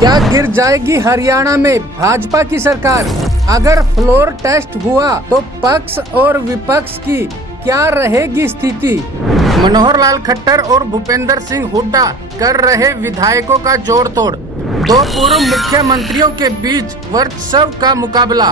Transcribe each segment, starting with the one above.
क्या गिर जाएगी हरियाणा में भाजपा की सरकार? अगर फ्लोर टेस्ट हुआ तो पक्ष और विपक्ष की क्या रहेगी स्थिति? मनोहर लाल खट्टर और भूपेंद्र सिंह हुड्डा कर रहे विधायकों का जोड़ तोड़। दो पूर्व मुख्यमंत्रियों के बीच वर्चस्व का मुकाबला।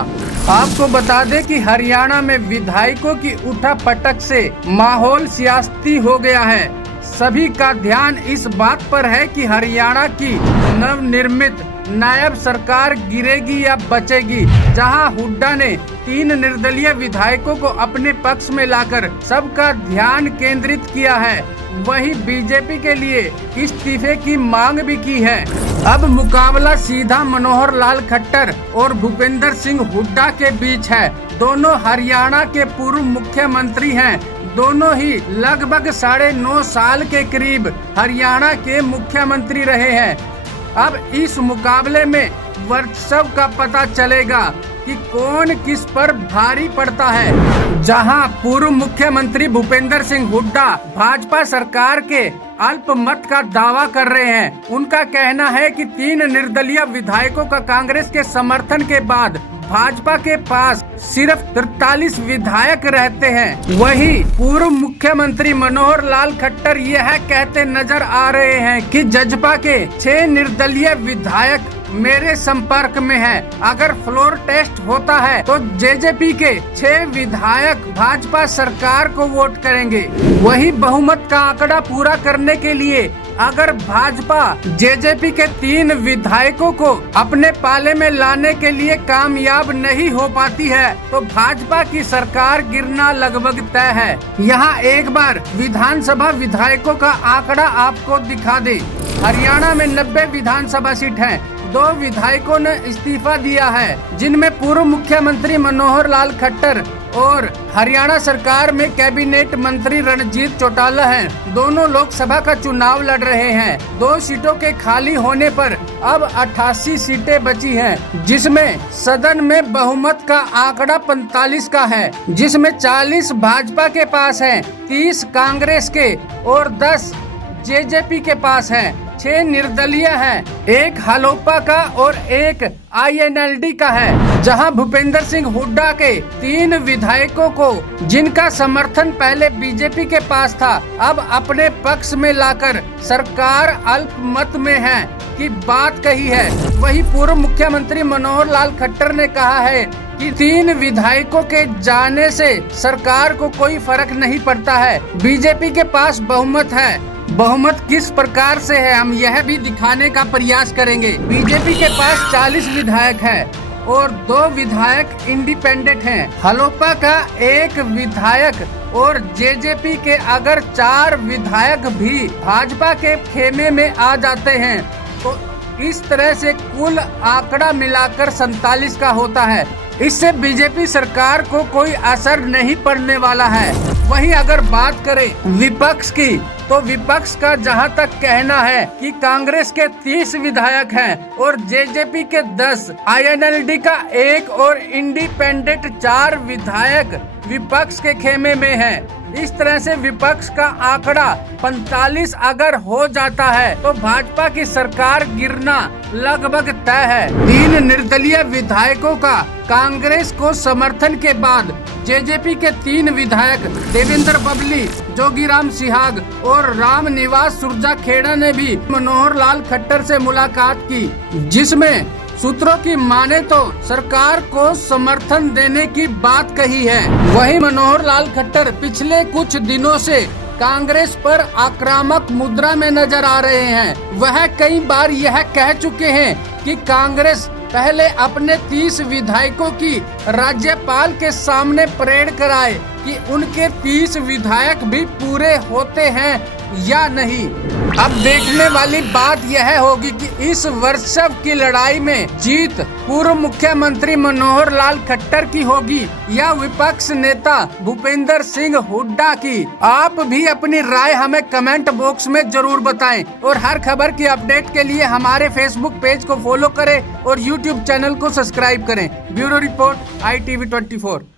आपको बता दें कि हरियाणा में विधायकों की उठापटक से माहौल सियासती हो गया है। सभी का ध्यान इस बात पर है कि हरियाणा की नवनिर्मित नायब सरकार गिरेगी या बचेगी। जहां हुड्डा ने 3 निर्दलीय विधायकों को अपने पक्ष में लाकर सबका ध्यान केंद्रित किया है, वहीं बीजेपी के लिए इस्तीफे की मांग भी की है। अब मुकाबला सीधा मनोहर लाल खट्टर और भूपेंद्र सिंह हुड्डा के बीच है। दोनों हरियाणा के पूर्व मुख्यमंत्री हैं। दोनों ही लगभग 9.5 साल के करीब हरियाणा के मुख्यमंत्री रहे हैं। अब इस मुकाबले में वर्चस्व का पता चलेगा कि कौन किस पर भारी पड़ता है। जहां पूर्व मुख्यमंत्री भूपेंद्र सिंह हुड्डा भाजपा सरकार के अल्पमत का दावा कर रहे हैं। उनका कहना है कि 3 निर्दलीय विधायकों का कांग्रेस के समर्थन के बाद भाजपा के पास सिर्फ 43 विधायक रहते हैं। वहीं पूर्व मुख्यमंत्री मनोहर लाल खट्टर यह कहते नजर आ रहे हैं कि जजपा के 6 निर्दलीय विधायक मेरे संपर्क में हैं। अगर फ्लोर टेस्ट होता है तो जेजेपी के 6 विधायक भाजपा सरकार को वोट करेंगे। वही बहुमत का आंकड़ा पूरा करने के लिए अगर भाजपा जेजेपी के 3 विधायकों को अपने पाले में लाने के लिए कामयाब नहीं हो पाती है तो भाजपा की सरकार गिरना लगभग तय है। यहाँ एक बार विधानसभा विधायकों का आंकड़ा आपको दिखा दे। हरियाणा में 90 विधानसभा सीट हैं। 2 विधायकों ने इस्तीफा दिया है, जिनमें पूर्व मुख्यमंत्री मनोहर लाल खट्टर और हरियाणा सरकार में कैबिनेट मंत्री रणजीत चौटाला हैं। दोनों लोकसभा का चुनाव लड़ रहे हैं। 2 सीटों के खाली होने पर अब 88 सीटें बची हैं, जिसमें सदन में बहुमत का आंकड़ा 45 का है, जिसमें 40 भाजपा के पास है, 30 कांग्रेस के और 10 जेजेपी के पास है। 6 निर्दलीय हैं, 1 हलोपा का और 1 INLD का है। जहां भूपेंद्र सिंह हुड्डा के 3 विधायकों को, जिनका समर्थन पहले बीजेपी के पास था, अब अपने पक्ष में लाकर सरकार अल्पमत में है की बात कही है। वही पूर्व मुख्यमंत्री मनोहर लाल खट्टर ने कहा है कि 3 विधायकों के जाने से सरकार को कोई फर्क नहीं पड़ता है। बीजेपी के पास बहुमत है। बहुमत किस प्रकार से है हम यह भी दिखाने का प्रयास करेंगे। बीजेपी के पास 40 विधायक हैं और 2 विधायक इंडिपेंडेंट हैं। हलोपा का 1 विधायक और जेजेपी के अगर 4 विधायक भी भाजपा के खेमे में आ जाते हैं तो इस तरह से कुल आंकड़ा मिलाकर 47 का होता है। इससे बीजेपी सरकार को कोई असर नहीं पड़ने वाला है। वहीं अगर बात करें विपक्ष की तो विपक्ष का जहां तक कहना है कि कांग्रेस के 30 विधायक हैं और जेजेपी के 10, INLD का 1 और इंडिपेंडेंट 4 विधायक विपक्ष के खेमे में हैं। इस तरह से विपक्ष का आंकड़ा 45 अगर हो जाता है तो भाजपा की सरकार गिरना लगभग तय है। 3 निर्दलीय विधायकों का कांग्रेस को समर्थन के बाद जेजेपी के 3 विधायक देवेंद्र बबली, जोगीराम सिहाग और राम निवास सुरजाखेड़ा ने भी मनोहर लाल खट्टर से मुलाकात की, जिसमें सूत्रों की माने तो सरकार को समर्थन देने की बात कही है। वहीं मनोहर लाल खट्टर पिछले कुछ दिनों से कांग्रेस पर आक्रामक मुद्रा में नजर आ रहे हैं। वह कई बार यह कह चुके हैं कि कांग्रेस पहले अपने 30 विधायकों की राज्यपाल के सामने परेड कराए कि उनके 30 विधायक भी पूरे होते हैं या नहीं। अब देखने वाली बात यह होगी कि इस वर्चस्व की लड़ाई में जीत पूर्व मुख्यमंत्री मनोहर लाल खट्टर की होगी या विपक्ष नेता भूपेंद्र सिंह हुड्डा की। आप भी अपनी राय हमें कमेंट बॉक्स में जरूर बताएं और हर खबर की अपडेट के लिए हमारे फेसबुक पेज को फॉलो करें और यूट्यूब चैनल को सब्सक्राइब करें। Bureau report ITV 24।